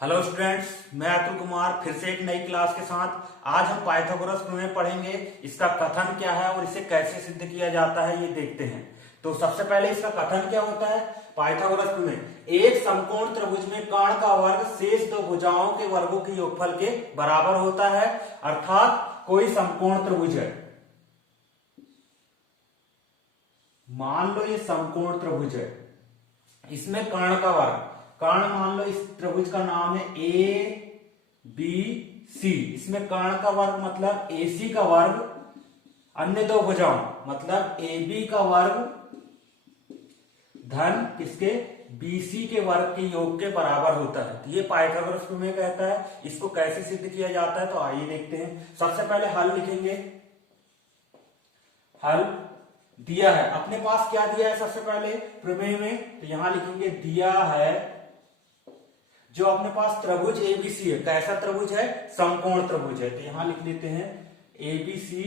Hello students, मैं अतुल कुमार फिर से एक नई क्लास के साथ। आज हम पाइथागोरस प्रमेय पढ़ेंगे। इसका कथन क्या है और इसे कैसे सिद्ध किया जाता है ये देखते हैं। तो सबसे पहले इसका कथन क्या होता है। पाइथागोरस प्रमेय, एक समकोण त्रिभुज में कर्ण का वर्ग शेष दो भुजाओं के वर्गों के योगफल के बराबर होता है। अर्थात कोई समकोण त्रिभुज है, मान लो ये समकोण त्रिभुज है, इसमें कर्ण का वर्ग, कर्ण मान लो इस त्रिभुज का नाम है ए बी सी। इसमें कर्ण का वर्ग मतलब ए सी का वर्ग, अन्य दो भुजाओं मतलब ए बी का वर्ग धन किसके बी सी के वर्ग के योग के बराबर होता है। तो ये पाइथागोरस प्रमेय कहता है। इसको कैसे सिद्ध किया जाता है तो आइए देखते हैं। सबसे पहले हल लिखेंगे। हल दिया है, अपने पास क्या दिया है सबसे पहले प्रमेय में, तो यहां लिखेंगे दिया है जो अपने पास त्रिभुज एबीसी है। कैसा त्रिभुज है? समकोण त्रिभुज है। तो यहां लिख लेते हैं एबीसी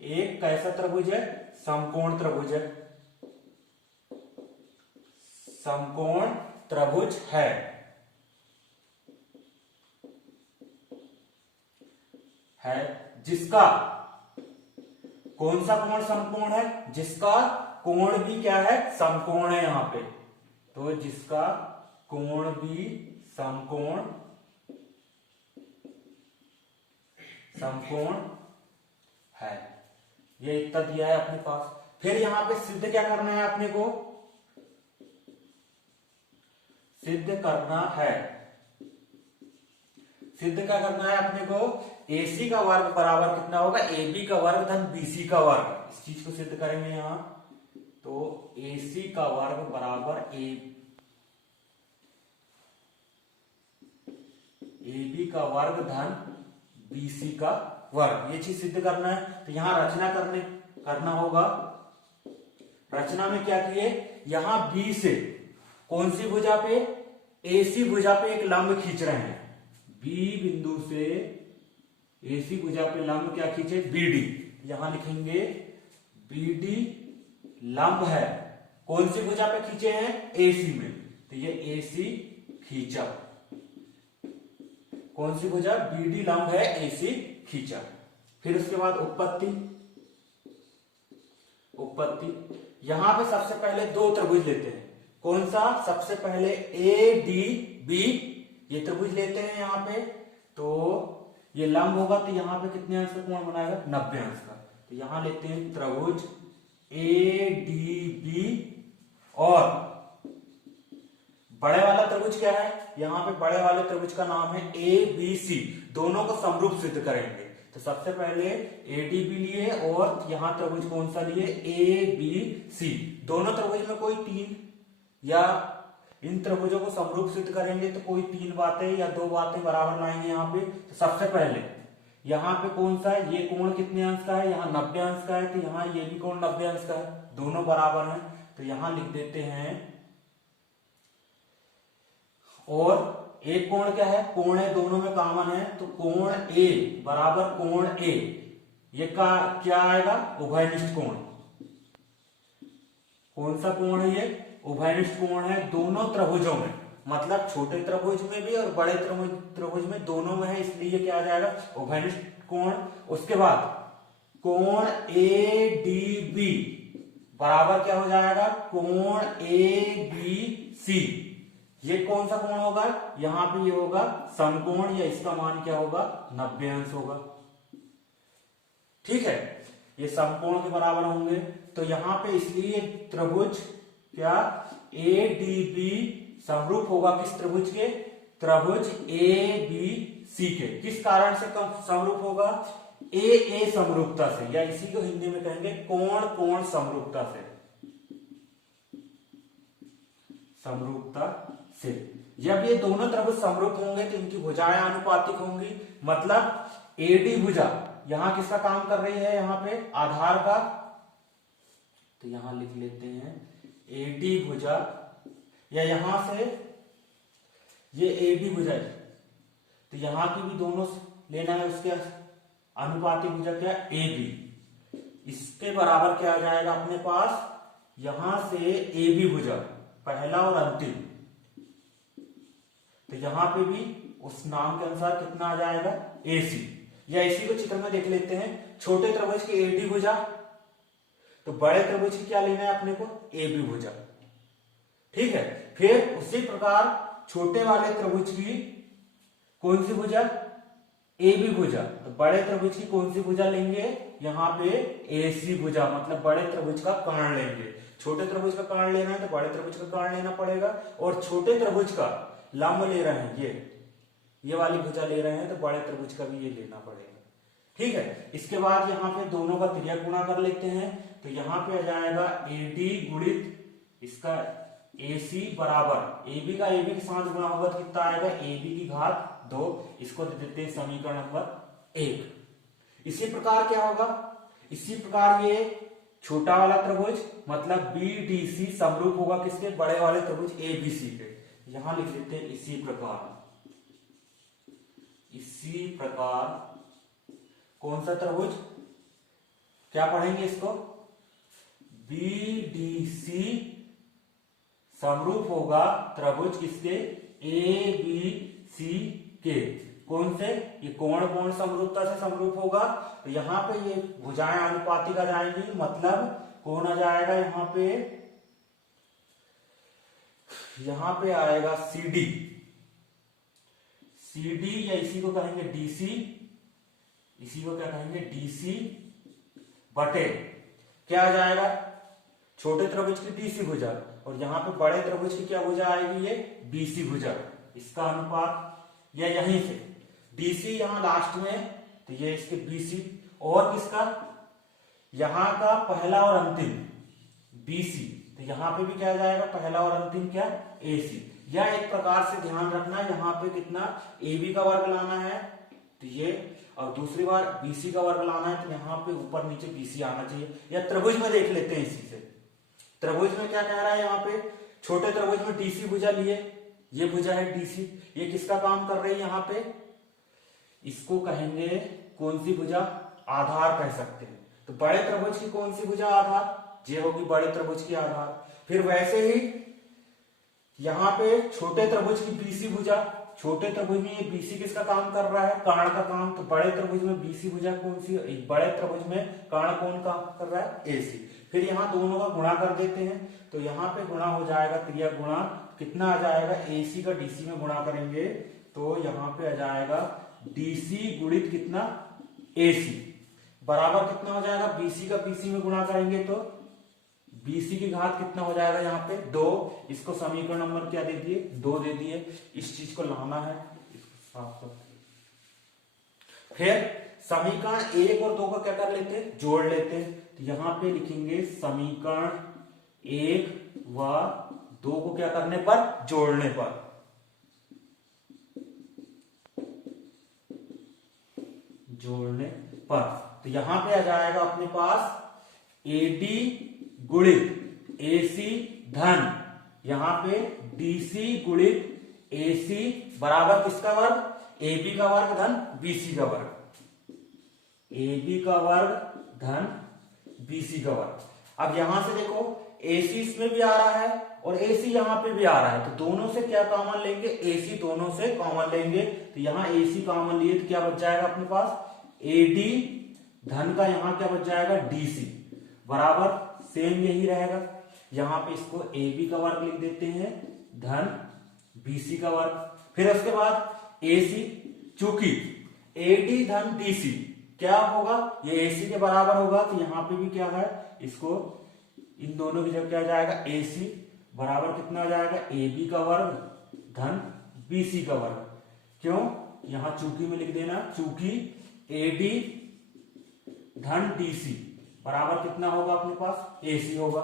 एक कैसा त्रिभुज है? समकोण त्रिभुज है। समकोण त्रिभुज है जिसका कौन सा कोण समकोण है? जिसका कोण भी क्या है? समकोण है यहां पे। तो जिसका कोण भी समकोण है, ये इतना दिया है अपने पास। फिर यहां पे सिद्ध क्या करना है अपने को? सिद्ध क्या करना है अपने को? AC का वर्ग बराबर कितना होगा? AB का वर्ग धन BC का वर्ग। इस चीज को सिद्ध करेंगे यहां। तो AC का वर्ग बराबर AB का वर्ग धन BC का वर्ग, ये चीज सिद्ध करना है। तो यहां रचना करना होगा। रचना में क्या किए, यहां B से कौन सी भुजा पे? AC भुजा पे एक लंब खींच रहे हैं। B बिंदु से AC भुजा पे लंब क्या खींचे? BD। यहां लिखेंगे BD लंब है। कौन सी भुजा पे खींचे हैं? AC में। तो ये AC खींचा। कौन सी भुजा? BD लंब है, AC खींचा। फिर उसके बाद उत्पत्ति यहां पे सबसे पहले दो त्रिभुज लेते हैं। कौन सा? सबसे पहले ADB ये त्रिभुज लेते हैं यहां पे। तो ये लंब होगा तो यहां पे कितने अंश का कोण बनाएगा? 90 अंश का। तो यहां लेते हैं त्रिभुज ADB और बड़े वाला त्रिभुज क्या है? यहां पे बड़े वाले त्रिभुज का नाम है ABC। दोनों को समरूप सिद्ध करेंगे। तो सबसे पहले ADB लिए और यहां त्रिभुज कौन सा लिए? ABC। दोनों त्रिभुज में कोई तीन या इन त्रिभुजों को समरूप सिद्ध करेंगे तो कोई तीन बातें या दो बातें बराबर लाएंगे यहाँ पे। तो सबसे पहले यहाँ पे कौन सा है? ये कोण कितने अंश का है? यहाँ 90 अंश का है। तो यहाँ ये भी कोण 90 अंश का है, दोनों बराबर हैं। तो यहां लिख देते हैं। और एक कोण क्या है? कोण है, दोनों में कॉमन है। तो कोण A बराबर कोण A, ये का क्या आएगा? उभयनिष्ठ कोण। कौन सा कोण है ये? उभयनिष्ठ कोण है दोनों त्रिभुजों में, मतलब छोटे त्रिभुज में भी और बड़े त्रिभुज में, दोनों में है, इसलिए क्या आ जाएगा? उभयनिष्ठ कोण। उसके बाद कोण ADB बराबर क्या हो जाएगा? कोण ABC। ये कौन सा कोण होगा? यहां पे ये होगा समकोण, या इसका मान क्या होगा? 90 अंश होगा। ठीक है, ये समकोण के बराबर होंगे। तो यहां पे इसलिए त्रिभुज क्या ADB समरूप होगा किस त्रिभुज के? त्रिभुज ABC के। किस कारण से समरूप होगा? AA समरूपता से, या इसी को हिंदी में कहेंगे कोण कोण समरूपता से। जब ये दोनों त्रिभुज समरूप होंगे तो इनकी भुजाएं आनुपातिक होंगी। मतलब AD भुजा यहां किसका काम कर रही है? यहां पे आधार का। तो यहां लिख लेते हैं AD भुजा, या यहां से ये AB भुजा है, तो यहां की भी दोनों लेना है। उसके अनुपातिक भुजा क्या? AB। इसके बराबर क्या आ जाएगा अपने पास? यहां से AB भुजा पहला और अंतिम, तो यहां पे भी उस नाम के अनुसार कितना आ जाएगा, AC। या इसी को चित्र में देख लेते हैं, छोटे त्रिभुज की AD भुजा, तो बड़े त्रिभुज की क्या लेना है अपने को, AB भुजा। ठीक है, फिर उसी प्रकार छोटे वाले त्रिभुज की कौन सी भुजा, AB भुजा। तो बड़े त्रिभुज की कौन सी भुजा लेंगे, यहाँ पे AC भुजा, मतलब बड़े त्रिभुज का कर्ण लेंगे। छोटे त्रिभुज का कर्ण लेना है तो बड़े त्रिभुज का कर्ण लेना पड़ेगा, और छोटे त्रिभुज का लंब ले रहे हैं, ये वाली भुजा ले रहे हैं तो बड़े त्रिभुज का भी ये लेना पड़ेगा। ठीक है, इसके बाद यहाँ पे दोनों का त्रिज्या गुणा कर लेते हैं, तो यहाँ पे आ जाएगा AD गुणित इसका AC बराबर AB का AB के साथ गुणा होगा तो कितना आएगा, AB की घात 2। इसको दे देते हैं समीकरण नंबर 1। इसी प्रकार क्या होगा, इसी प्रकार ये छोटा वाला त्रिभुज मतलब BDC समरूप होगा किसके, बड़े वाले त्रिभुज ABC के। यहां लिख लेते हैं इसी प्रकार कौन सा त्रिभुज, क्या पढ़ेंगे इसको, BDC समरूप होगा त्रिभुज किसके, ABC के। कौन से, ये कोण कोण समरूपता से समरूप होगा, तो यहाँ पे ये भुजाएं अनुपातिक आ जाएंगी, मतलब कौन आ जाएगा यहाँ पे आएगा CD या इसी को कहेंगे DC, इसी को क्या कहेंगे DC बटे क्या आ जाएगा, छोटे त्रिभुज की DC भुजा, और यहाँ पे बड़े त्रिभुज की क्या भुजा आएगी, ये BC भुजा। इसका अनुपात या यहीं से DC यहां लास्ट में, तो ये इसके BC, और किसका यहां का पहला और अंतिम BC, तो यहां पे भी क्या जाएगा, पहला और अंतिम क्या, AC। या एक प्रकार से ध्यान रखना, यहाँ पे कितना AB का वर्ग लाना है, तो ये, और दूसरी बार BC का वर्ग लाना है, तो यहाँ पे ऊपर नीचे BC आना चाहिए। या त्रिभुज में देख लेते हैं, इसी से त्रिभुज में क्या कह रहा है, यहाँ पे छोटे त्रिभुज में DC भुजा लिए, ये भुजा है DC, ये किसका काम कर रही है, यहाँ पे इसको कहेंगे कौन सी भुजा, आधार कह सकते हैं। तो बड़े त्रिभुज की कौन सी भुजा आधार, ये होगी बड़े त्रिभुज की आधार। फिर वैसे ही यहाँ पे छोटे त्रिभुज की BC भुजा, छोटे त्रिभुज में ये BC किसका काम कर रहा है, कर्ण का काम, तो बड़े त्रिभुज में BC भुजा कौन सी, बड़े त्रिभुज में कर्ण कौन का कर रहा है, AC। फिर यहाँ दोनों का गुणा कर देते हैं, तो यहाँ पे गुणा हो जाएगा, त्रिज्या गुणा कितना आ जाएगा, AC का DC में गुणा करेंगे तो यहाँ पे आ जाएगा DC गुणित कितना, AC बराबर कितना हो जाएगा, BC का BC में गुणा करेंगे तो BC की घात कितना हो जाएगा, यहाँ पे 2। इसको समीकरण नंबर क्या दे दिए, 2 दे दिए। इस चीज को लाना है, इसको साफ कर। फिर समीकरण 1 और 2 का क्या कर लेते हैं, जोड़ लेते हैं। तो यहाँ पे लिखेंगे समीकरण 1 व 2 को क्या करने पर, जोड़ने पर। तो यहां पे आ जाएगा अपने पास AD गुणित AC धन, यहां पे DC गुणित AC बराबर किसका वर्ग, AB का वर्ग धन BC का वर्ग, AB का वर्ग धन BC का वर्ग। अब यहां से देखो AC इसमें भी आ रहा है और AC यहां पे भी आ रहा है, तो दोनों से क्या कॉमन लेंगे, AC दोनों से कॉमन लेंगे। तो यहां AC कॉमन लिए तो क्या बच जाएगा अपने पास, AD धन का यहां क्या बच जाएगा, DC बराबर सेम यही रहेगा। यहां पे इसको AB का वर्ग लिख देते हैं धन BC का वर्ग। फिर उसके बाद AC, चूंकि AD धन DC क्या होगा, ये AC के बराबर होगा, तो यहां पे भी क्या है, इसको इन दोनों की जगह क्या जाएगा, AC बराबर कितना आ जाएगा, AB का वर्ग धन BC का वर्ग। क्यों, यहां चूंकि में लिख देना, चूंकि AD धन DC बराबर कितना होगा अपने पास, AC होगा,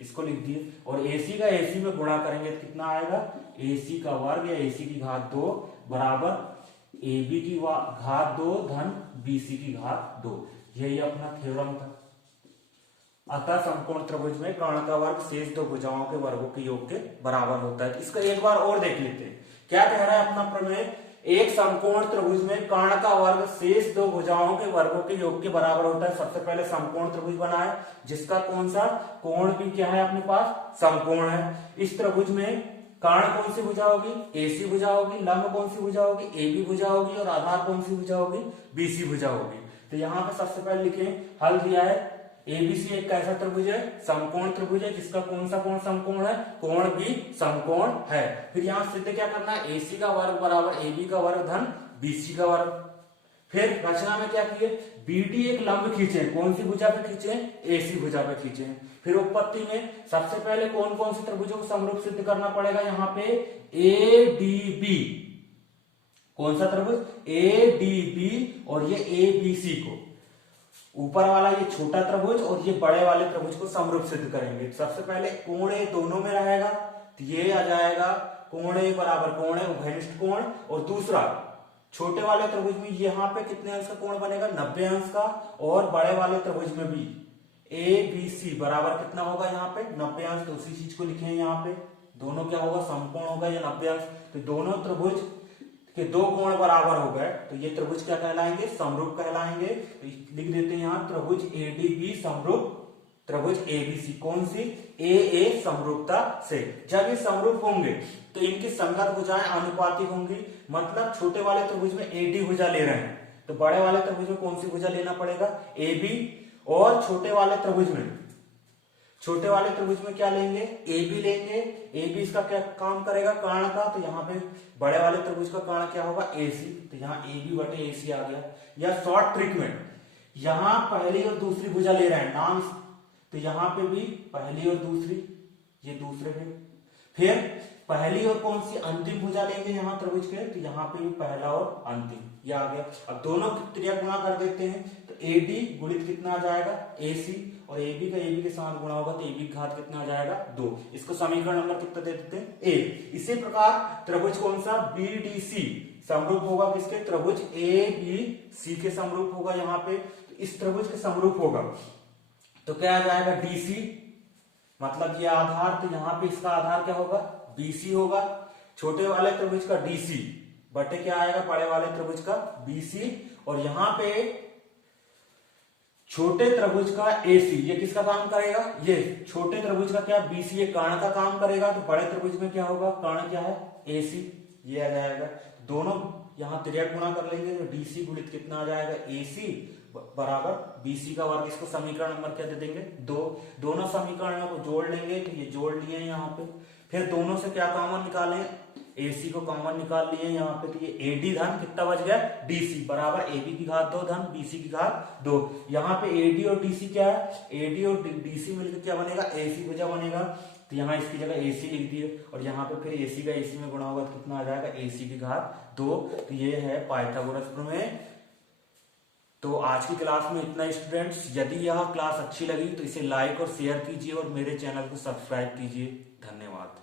इसको लिख दिए। और AC का AC में गुणा करेंगे तो कितना आएगा, AC का वर्ग या AC की घात 2 बराबर AB की घात 2 धन BC की घात 2। यही अपना थ्योरम था। अतः समकोण त्रिभुज में कर्ण का वर्ग शेष दो भुजाओं के वर्गों के योग के बराबर होता है। इसको एक बार और देख लेते हैं, क्या कह रहा है अपना प्रमेय, एक समकोण त्रिभुज में कर्ण का वर्ग शेष दो भुजाओं के वर्गों के योग के बराबर होता है। सबसे पहले समकोण त्रिभुज बना है जिसका कौन सा कोण भी क्या है अपने पास, समकोण है। इस त्रिभुज में कर्ण कौन सी भुजा होगी? AC भुजा होगी। लंब कौन सी भुजा होगी? AB भुजा होगी। और आधार कौन सी भुजा होगी? BC भुजा होगी। तो यहाँ पे सबसे पहले लिखें, हल दिया है ABC एक कैसा त्रिभुज है? समकोण त्रिभुज है, जिसका कौन सा कोण समकोण है? कोण भी समकोण है। फिर यहाँ सिद्ध क्या करना है? AC का वर्ग बराबर AB का वर्ग धन BC का वर्ग। फिर रचना में क्या किए? BD एक लंब खींचे, कौन सी भुजा पे खींचे? AC भुजा पे खींचे। फिर उत्पत्ति में सबसे पहले कौन कौन से त्रिभुजों को समरूप सिद्ध करना पड़ेगा? यहाँ पे ADB, कौन सा त्रिभुज? ADB, और ये ABC को, ऊपर वाला ये छोटा त्रिभुज और ये बड़े वाले त्रिभुज को समरूप सिद्ध करेंगे। सबसे पहले कोण A दोनों में रहेगा, तो ये आ जाएगा कोण A बराबर कोण A उभयनिष्ठ कोण, और दूसरा छोटे वाले त्रिभुज में यहाँ पे कितने अंश का कोण बनेगा? 90 अंश का, और बड़े वाले त्रिभुज में भी ABC बराबर कितना होगा? यहाँ पे 90 अंश। तो उसी चीज को लिखे हैं यहाँ पे, दोनों क्या होगा? समकोण होगा या 90 अंश। तो दोनों त्रिभुज के दो कोण बराबर हो गए, तो ये त्रिभुज क्या कहलाएंगे? समरूप कहलाएंगे। तो लिख देते हैं यहाँ त्रिभुज ADB समरूप त्रिभुज ABC, कौन सी? AA समरूपता से। जब ये समरूप होंगे तो इनकी संगत भुजाएं अनुपातिक होंगी, मतलब छोटे वाले त्रिभुज में AD भुजा ले रहे हैं तो बड़े वाले त्रिभुज में कौन सी भुजा लेना पड़ेगा? AB, और छोटे वाले त्रिभुज में क्या लेंगे? AB लेंगे। AB इसका क्या काम करेगा? कर्ण का। तो यहाँ पे बड़े वाले त्रिभुज का कर्ण क्या होगा? AC, तो यहाँ AB बटे AC आ गया। या शॉर्ट ट्रिक में यहाँ पहली और दूसरी भुजा ले रहे हैं नाम, तो यहाँ पे भी पहली और दूसरी, ये दूसरे पे। फिर पहली और कौन सी? अंतिम भुजा लेंगे यहाँ त्रिभुज के, तो यहाँ पे भी पहला और अंतिम, ये आ गया। अब दोनों की त्रिज्या गुणा कर देते हैं, तो AD गुणित कितना आ जाएगा? AC, और AB का AB के साथ गुणा होगा तो AB का घात कितना आ जाएगा? 2। इसको समीकरण नंबर कितना दे देते हैं? 1। इसी प्रकार त्रिभुज कौन सा? BDC समरूप होगा किसके? त्रिभुज ABC के समरूप होगा यहाँ पे। तो इस त्रिभुज के समरूप होगा तो क्या आ जाएगा? DC, मतलब ये आधार, तो यहाँ पे इसका आधार क्या होगा? BC होगा। छोटे वाले त्रिभुज का DC बटे क्या आएगा? बड़े वाले त्रिभुज का BC, और यहाँ पे छोटे त्रिभुज का AC, ये किसका काम करेगा? ये छोटे त्रिभुज का क्या? BC, ये कर्ण का काम करेगा। तो बड़े त्रिभुज में क्या होगा? कर्ण क्या है? AC, ये आ जाएगा। दोनों यहाँ त्रिज्या गुणा कर लेंगे तो DC गुणित कितना आ जाएगा? AC बराबर BC का वर्ग। इसको समीकरण नंबर क्या दे देंगे? 2। दोनों समीकरणों को जोड़ लेंगे, तो ये जोड़ लिए यहाँ पे। फिर दोनों से क्या कॉमन निकालें? AC को कॉमन निकाल लिए यहाँ पे, तो ये AD धन कितना बच गया? DC बराबर AB की घात 2 धन BC की घात 2। यहाँ पे AD और DC क्या है? AD और DC मिलकर क्या बनेगा? AC भुजा बनेगा। तो यहाँ इसकी जगह AC लिख दिए, और यहाँ पे फिर AC का AC में गुणा होगा तो कितना आ जाएगा? AC की घात 2। तो ये है पाइथागोरस प्रमेय। तो आज की क्लास में इतना स्टूडेंट्स। यदि यह क्लास अच्छी लगी तो इसे लाइक और शेयर कीजिए और मेरे चैनल को सब्सक्राइब कीजिए। धन्यवाद।